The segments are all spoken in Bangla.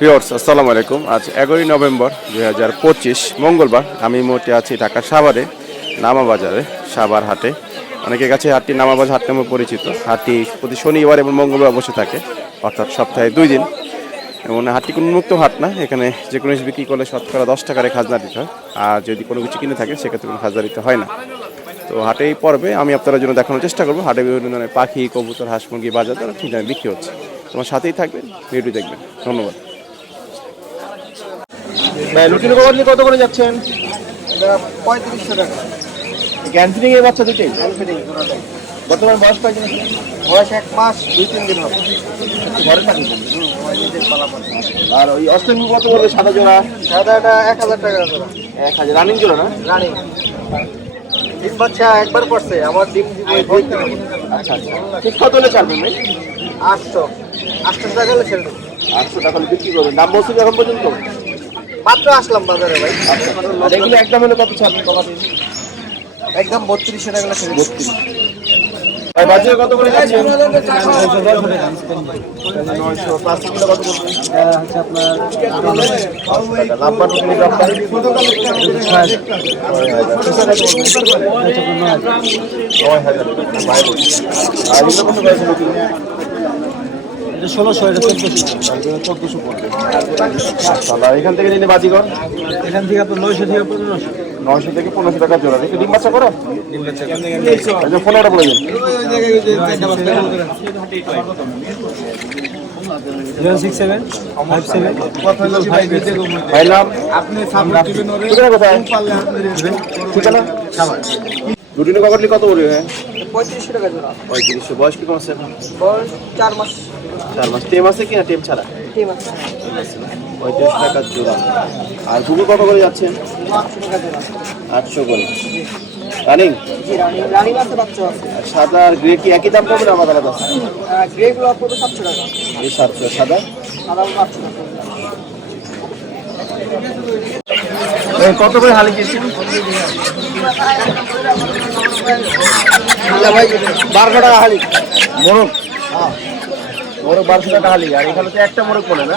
ভিওর্স আসসালামু আলাইকুম। আজ এগারোই নভেম্বর দুই হাজার পঁচিশ, মঙ্গলবার। আমি মোটে আছি ঢাকা সাভারে, নামা বাজারে, সাভার হাটে। অনেকের কাছে হাটটি নামাবাজ হাট নামে পরিচিত। হাটটি প্রতি শনিবার এবং মঙ্গলবার বসে থাকে, অর্থাৎ সপ্তাহে দুই দিন। এবং হাটটি কোনো উন্মুক্ত হাট না, এখানে যে কোনো বিক্রি করলে শতকরা দশ টাকারে খাজনা দিতে হয়। আর যদি কোনো কিছু কিনে থাকে, সেক্ষেত্রে কোনো খাজনা দিতে হয় না। তো হাটে এই পর্বে আমি আপনাদের জন্য দেখানোর চেষ্টা করব। হাটে বিভিন্ন ধরনের পাখি, কবুতর, হাঁস, মুরগি বাজার দ্বারা ঠিক বিক্রি হচ্ছে। তোমার সাথেই থাকবেন ভিডিও দেখবেন। ধন্যবাদ। লুটিনো কবরলি কত করে যাচ্ছেন? পঁয়ত্রিশশো টাকা। ক্যান্সিলিং এর বাচ্চা দুটোই? বর্তমান বয়স কয়েকদিন? বয়স এক মাস দুই তিন দিন হবে। ঘরে থাকি আর ওই অস্ট্রেল কত করবে সাদা জোড়া? সাদাটা এক হাজার টাকা জোড়া এক হাজার। রানিং জোড়া না? রানিং। ডিম বাচ্চা একবার পড়ছে আমার ডিম আচ্ছা আচ্ছা। ঠিক কত হলে ছাড়বেন ভাই? আটশো। আটশো টাকা হলে ছেড়ে দেবো। আটশো টাকা হলে বিক্রি করবেন। দাম বলছেন এখন পর্যন্ত? মাত্র আসলাম বাজারে ভাই। এগুলো একদম হলে কত ছাড়বেন কমাতে একদম বত্রিশশো টাকা ছেড়ে ভাই বাজারে কত করে যাচ্ছে? নয়শো গুলো কত করবেন লাভবান উঠলে লাভবান নয় হাজার। আর এগুলো কত বিক্রি ষোলোশো এটা চোদ্দশো। চোদ্দশো পড়বে এখান থেকে নিলে বাজিগর? এখান থেকে আপনার নয়শো থেকে পনেরোশো। নয়শো থেকে পনেরোশো টাকা জোড়া। একটু ডিম বাচ্চা করো? ফোনটা বলে দিন। রুটিনে কত পড়বে হ্যাঁ পঁয়ত্রিশশো টাকা জোড়া। পঁয়ত্রিশশো। বয়স কি কমছে এখন বয়স চার মাস। চার মাস। টেম আছে কি না টেম ছাড়া? ঠিক আছে। পঁয়ত্রিশ টাকা জোড়া। আর গুগল কত করে যাচ্ছেন আটশো করে। রানিং? জি রানি। রানি আছে বাচ্চা আছে। আর সাদা আর গ্রে কি একই দাম পাবে না আলাদা আলাদা? গ্রেগুলো পড়বে সাতশো টাকা। এই সাতশো। সাদা? কত করে হালি দিয়েছেন? ভাই বারোশো টাকা হালি। মোরগ। মোরগ বারোশো টাকা হালি আর এখানে তো একটা মোরগ পড়ে না?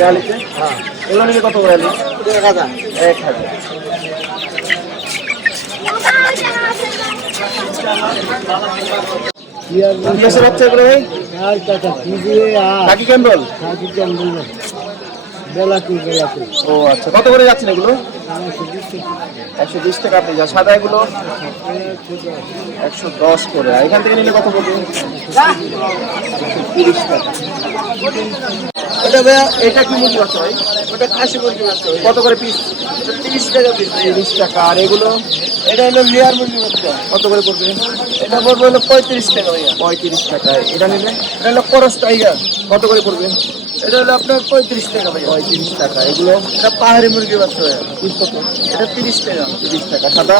হালিতে? এগুলো কত করে হালি? এক হাজার। এক হাজার বাচ্চা এগুলো ভাই? আর আর ক্যাম্বল ও আচ্ছা কত করে যাচ্ছেন এগুলো? একশো বিশ টাকা আপনি যা সাদা এগুলো একশো দশ করে। এখান থেকে নিলে কত পড়বে? তিরিশ টাকা। ওটা ভাইয়া এটা কি মুরগি বাচ্চা ভাই ওটা খাসি মুরগি বাচ্চা কত করে পিস তিরিশ টাকা পিস তিরিশ টাকা। আর এগুলো? এটা হলো লেয়ার মুরগি বাচ্চা কত করে পড়বে? এটা পড়বে হলো পঁয়ত্রিশ টাকা ভাইয়া। পঁয়ত্রিশ টাকা। এটা নিলে? এটা হলো করস টাইগার। কত করে পড়বে? এটা হলো আপনার পঁয়ত্রিশ টাকা ভাইয়া। পঁয়ত্রিশ টাকা এগুলো এটা পাহাড়ি মুরগি বাচ্চা এটা তিরিশ টাকা। তিরিশ টাকা। সাদা?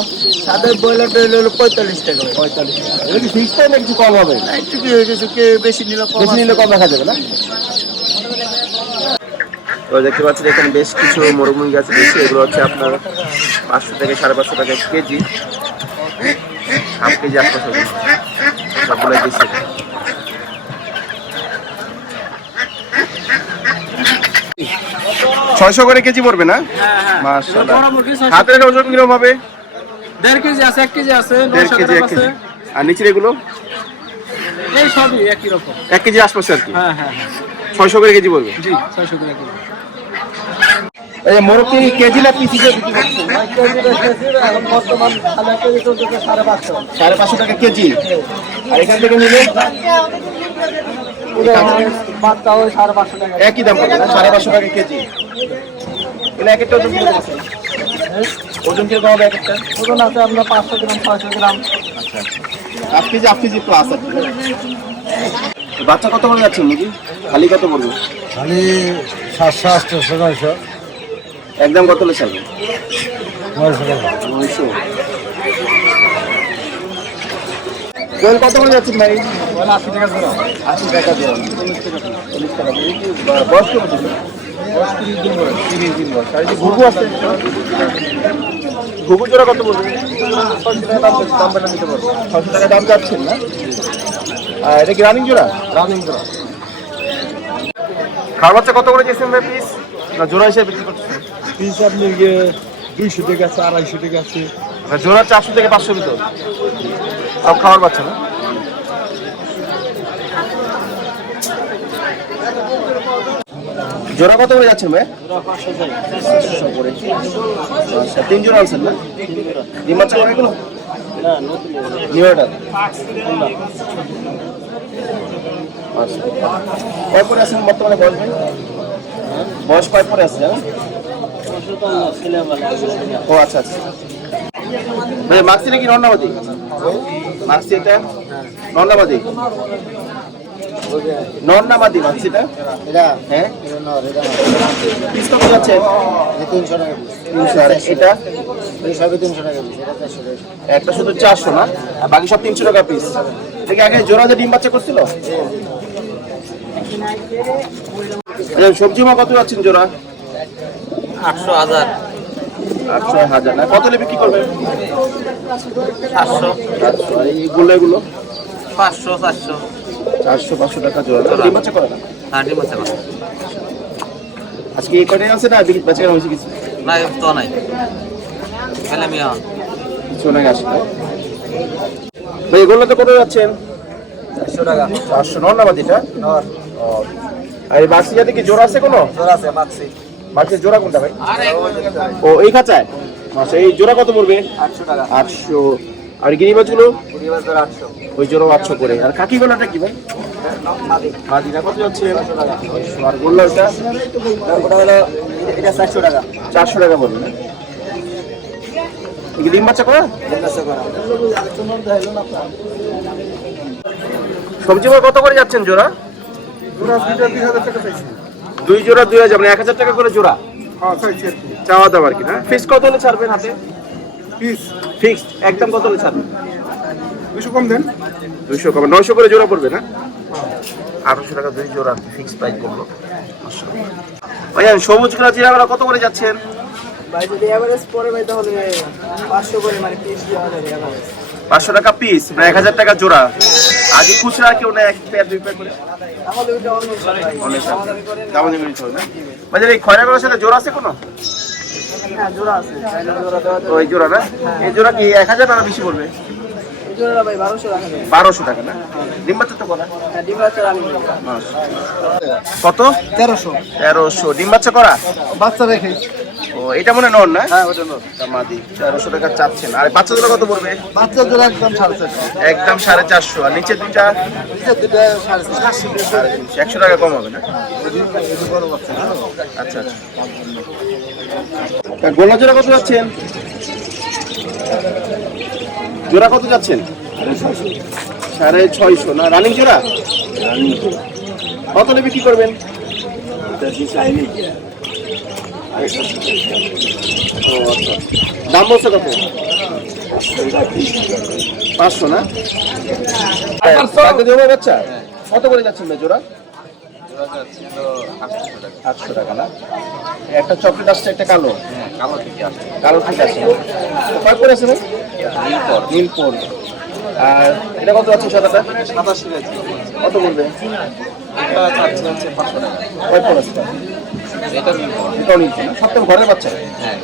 সাদা ব্রয়লারটা হলো হলো পঁয়তাল্লিশ টাকা পঁয়তাল্লিশ টাকা। এগুলো ফিক্স টাইম কিছু কম হবে? না, একটু কি হয়ে গেছে কে বেশি নিলে কম বেশি নিলে কম রাখা যাবে না? তো দেখতে পাচ্ছেন এখানে বেশ কিছু মুরগি আছে বেশি। এগুলো হচ্ছে আপনার পাঁচশো থেকে সাড়ে পাঁচশো টাকা কেজি। হাফ কেজি আটশো সবগুলো বেশি। ছয়শো করে কেজি পড়বে না? মাশাআল্লাহ। হাতের ওজন কীরকম হবে? দেড় কেজি আছে এক কেজি আছে দেড় কেজি এক কেজি। আর নিচের এগুলো? এই সবই একই রকম। এক কেজি আশপাশে আর কি? হ্যাঁ হ্যাঁ হ্যাঁ। ছয়শো করে কেজি পড়বে? জি ছয়শো করে কেজি। এই মোরকি কেজি না পিস সাড়ে পাঁচশো টাকা কেজি। আর এখান থেকে নিলে? বাচ্চা ওই সাড়ে পাঁচশো টাকা। একই দাম পাবে না সাড়ে পাঁচশো টাকা কেজি। এগুলো এক একটা ওজন কীরকম আছে ওজন কীরকম হবে এক একটা? ওজন আছে আপনার পাঁচশো গ্রাম ছয়শো gram. Half KG half KG plus আর বাচ্চা কত করে যাচ্ছে মুরগি? খালি কত পড়বে খালি সাতশো আটশো নয়শো। একদম কত হলে চালবে নয়শো নয়শো। কত করে যাচ্ছেন ভাই? আশি টাকা জোড়া আশি টাকা দেওয়া চল্লিশ টাকা চল্লিশ টাকা এই কি বা- বয়স কেমন তিরিশ দিন বয়স তিরিশ দিন বয়স আর এই ঘুঘু আছে ঘুঘু জোড়া কত বলবে ছশো টাকা দাম দাম বেলা নিতে পারব ছশো টাকা দাম যাচ্ছেন না আর এটা কি রানিং জোড়া রানিং জোড়া খাওয়ার বাচ্চা কত করে দিয়েছেন ভাই পিস না জোড়া হিসেবে বিক্রি করতেছেন? পিস আপনার গিয়ে দুইশো টাকা আছে আড়াইশো টাকা আছে। জোড়া চারশো থেকে পাঁচশো ভিতর। সব খাওয়ার বাচ্চা না? জোড়া কত করে যাচ্ছেন ভাই? আচ্ছা তিন জোড়া আনছেন না? ডিম বাচ্চা করে এগুলো নিউ জানেন ও আচ্ছা আচ্ছা। ভাই মাক্সিটা কি নন্নাবাদি মাক্সি এটা? নন্নাবাদি নন্নাবাদি মাক্সিটা এটা। হ্যাঁ? নর পিস কত যাচ্ছে তিনশো টাকা তিনশো আর এটা? একটা শুধু চারশো না? আর বাকি সব তিনশো টাকা পিস? এটা কি আগে জোড়াতে ডিম বাচ্চা করছিল? সবজি মা কত যাচ্ছেন জোড়া? আটশো হাজার। আটশো হাজার। না কত নেবে কি করবে? সাতশো। এইগুলো এগুলো? পাঁচশো চারশো চারশো পাঁচশো টাকা জোড়া। ডিম বাচ্চা করে না করে আজকে এই কটাই আছে না বিক্রি বেচা কেনা হয়েছে কিছু? না তো নাই। পেলে মিয়া। কিছু নাই আসলে ভাই এগুলো তো কত যাচ্ছেন চারশো টাকা। চারশো নন্নাবাদিটা নর। আর এই বাক্সি জাতি কি জোড়া আছে কোনো? তোর আছে মাক্সি বাক্সির জোড়া কোনটা ভাই? ও এই খাঁচায়? আচ্ছা এই জোড়া কত পড়বে? আটশো টাকা। আটশো আর কুড়ি বাজার ওই জন্য আটশো করে। আর কাকি গোলাটা কি ভাই? মাদিনা কত যাচ্ছে? আর গোল্লা ওটা ওটা হলো এটা চারশো টাকা। চারশো টাকা ডিম বাচ্চা করা? সবজি ভাই কত করে যাচ্ছেন জোড়া? দুই জোড়া দুই হাজার মানে এক হাজার টাকা করে জোড়া? চাওয়া দাম আর কি না? ফিক্স কত হলে ছাড়বেন হাতে? ফিক্সড? একদম কত হলে ছাড়বেন দুশো কম দেন। দুইশো কম। নয়শো করে জোড়া পড়বে না? আঠারোশো টাকা দুই জোড়া ফিক্স প্রাইস করল। ভাইয়া সবুজগুলা জিরা কত করে যাচ্ছেন? ভাই যদি এভারেজ পরে ভাই তাহলে পাঁচশো করে মানে পিস দেওয়া যাবে এভারেজ পাঁচশো টাকা পিস না এক হাজার টাকা জোড়া। আগে খুচরা কেউ নেয় এক পেয়ার দুই পেয়ার করে? তাহলে ওইটা অন্য বিষয় ভাই। অনেক দামাদামি করে নিতে হবে না? বাজার এই খয়রাগুলোর সাথে জোড়া আছে কোনো? হ্যাঁ ওই জোড়া না? এই জোড়া কি এক হাজার টাকা বেশি পড়বে? বারোশো টাকা না? ডিম বাচ্চা তো করা। হ্যাঁ। কত? তেরোশো। তেরোশো। ডিম বাচ্চা করা? বাচ্চা রেখে এটা মনে নন না? হ্যাঁ ওটা মাদি। তেরোশো টাকা চাচ্ছেন। আর বাচ্চা জোড়া কত পড়বে? বাচ্চা জোড়া একদম সাড়ে চারশো। একদম সাড়ে চারশো। আর নিচে দুইটা? নিচের দুটো সাড়ে চারশো একশো টাকা কম হবে না? আচ্ছা আচ্ছা। গোলা জোড়া কত যাচ্ছেন? জোড়া কত যাচ্ছেন? সাড়ে ছয়শো। না রানিং জোড়া? কত নেবে কি করবেন? ও আচ্ছা দাম বলছে কত? পাঁচশো না? দেবো বাচ্চা? কত করে যাচ্ছেন জোড়া? আটশো টাকা না? একটা চকলেট আসছে একটা কালো? কালো থেকে আসে কালো ঠিক আছে ভাই? নীলপর আর এটা কত আছে সাদাটা? সাতাশি কত বলবে? এটা চাচ্ছি হচ্ছে পাঁচশো টাকা। আছে? এটা সবটা ঘরের বাচ্চা। হ্যাঁ।